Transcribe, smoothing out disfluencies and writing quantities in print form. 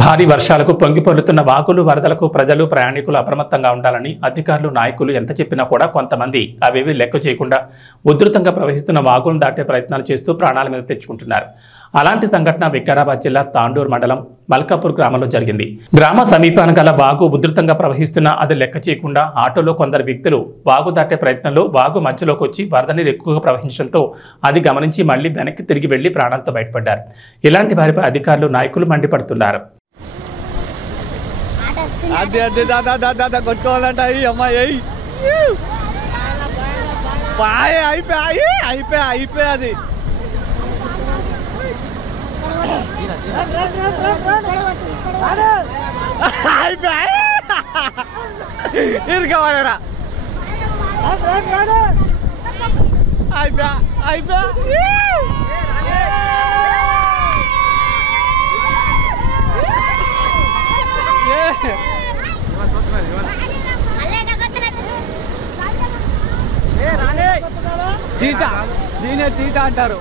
భారీ వర్షాలకు పొంగిపొర్లుతున్న వాగులు వరదలకు ప్రజలు ప్రయాణికులు అప్రమత్తంగా ఉండాలని అధికారులు నాయకులు ఎంత చెప్పినా కూడా కొంతమంది అవేవి లెక్క చేయకుండా ఉధృతంగా ప్రవహిస్తున్న వాగులను దాటే ప్రయత్నాలు చేస్తూ ప్రాణాల మీద తెచ్చుకుంటున్నారు. అలాంటి సంఘటన వికారాబాద్ జిల్లా తాండూరు మండలం మల్కాపూర్ గ్రామంలో జరిగింది. గ్రామ సమీపాన గల వాగు ఉధృతంగా ప్రవహిస్తున్న అది లెక్క చేయకుండా ఆటోలో కొందరు వ్యక్తులు వాగు దాటే ప్రయత్నంలో వాగు మధ్యలోకి వచ్చి వరద నీరు ఎక్కువగా ప్రవహించడంతో అది గమనించి మళ్లీ వెనక్కి తిరిగి వెళ్లి ప్రాణాలతో బయటపడ్డారు. ఇలాంటి వారిపై అధికారులు నాయకులు మండిపడుతున్నారు. అది అది దాదా దాదా కొట్టుకోవాలంట అమ్మాయి అయిపోయి అది ఇరుకోవాలరా అయిపోయా తీటా దీనే తీటా అంటారు.